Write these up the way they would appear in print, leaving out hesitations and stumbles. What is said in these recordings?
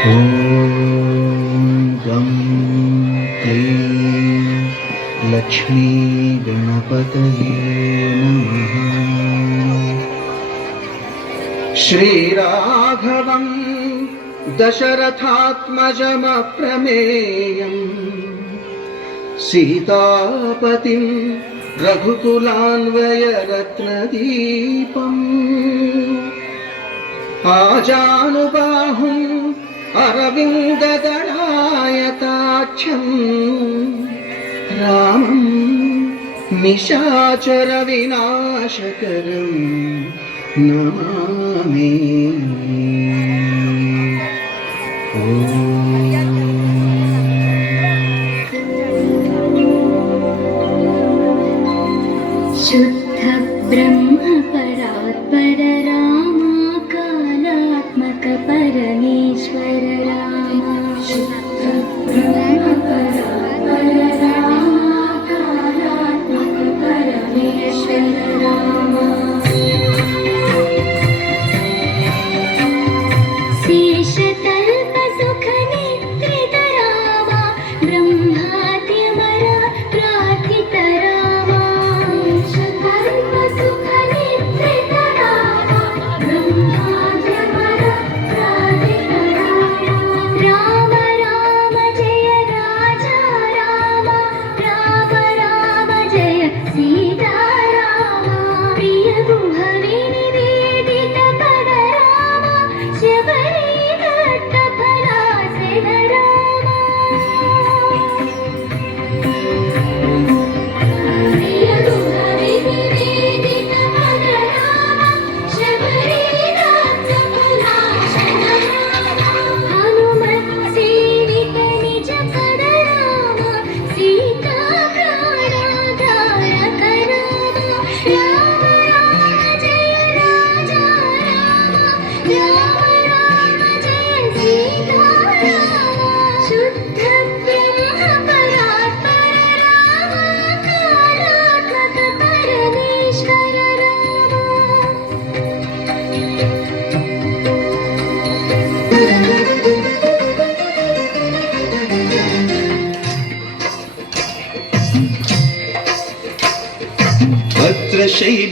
ॐ गं क्लीं लक्ष्मीगणपतये नमः। श्रीराघवं दशरथात्मजमप्रमेयम् सीतापतिं रघुकुलान्वयरत्नदीपम् आजानुबाहुम् अरविन्ददलायताक्षं रामं निशाचरविनाशकरं नमामि। शुद्ध ब्रह्म परात्पर रामा कालात्मक परमेश्वर रामा। शुद्ध ब्रह्म परात्पर रामा कालात्मक परमेश्वर रामा। शेषतल्प सुख निद्रित रामा ब्रह्माद्यमर प्रार्थित रामा।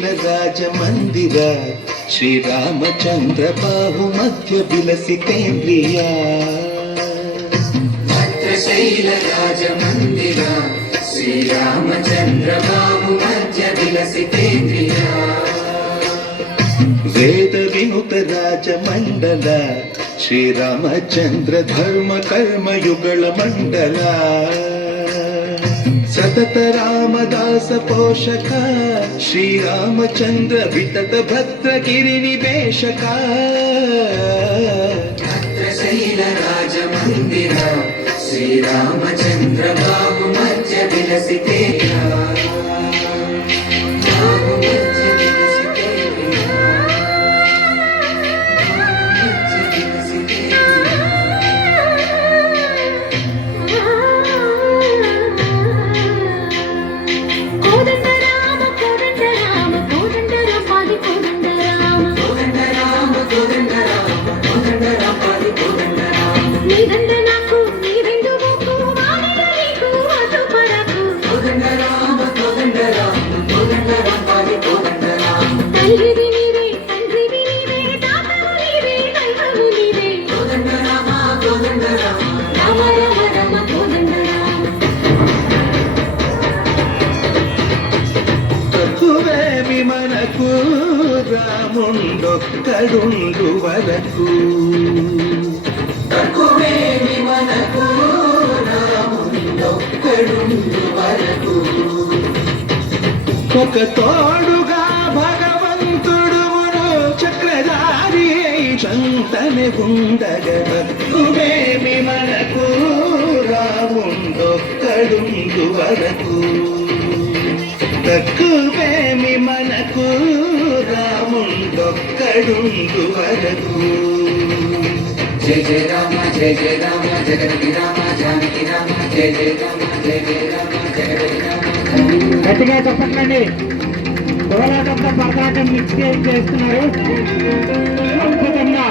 भद्रशैलराजमन्दिर श्रीरामचन्द्र बाहुमध्य विलसितेन्द्रिया। भद्रशैलराजमन्दिर श्रीरामचन्द्र बाहुमध्य विलसितेन्द्रिया। वेद विनुत राजमण्डल श्रीरामचन्द्र धर्म कर्म युगल मण्डल। सतत रामदास पोषक श्रीरामचन्द्र वितत भद्रगिरि निवेशक। भद्रशैलराजमन्दिर श्रीरामचन्द्र बाहुमध्य विलसितेन्द्रिया। మనకు రాముండొక్కడుండు వరకు తక్కువేమి మనకు రాముండొక్కడుండు వరకు. ఒక తోడుగా భగవంతుడును చక్రధారి చంతని ఉండగా తక్కువేమి మనకు రాముండొక్కడుండు వరకు. తక్కువేమి మనకు రాముండొక్కడుండు వరకు. జయ జయ రామ జయ జయ రామ జగతి రామ జానకి రామ జయ జయ రామ జయ జయ రామ జగతి రామ. గట్టిగా చెప్పండి. కోలాటంతో భరతనాట్యం మిక్స్ చేస్తున్నారు అద్భుతంగా.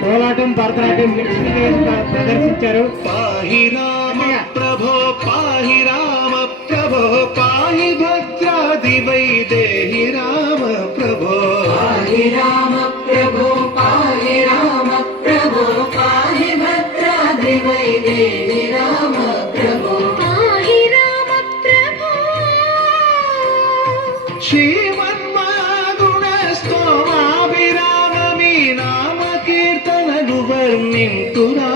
కోలాటం భరతనాట్యం మిక్సింగ్ ప్రదర్శించారు. పాహి రామ ప్రభో పాహి రామ ప్రభో పాహి భద్రాది వైదేహి రామ ప్రభో పాహి రామ ప్రభో పాహి రామ ప్రభో పాహి భద్రాద్రి వైదేహి రామ ప్రభో పాహి రామ ప్రభో శ్రీమన్మగుణ స్తోమాభిరామ మీ నామ కీర్తనలు వర్ణింతురా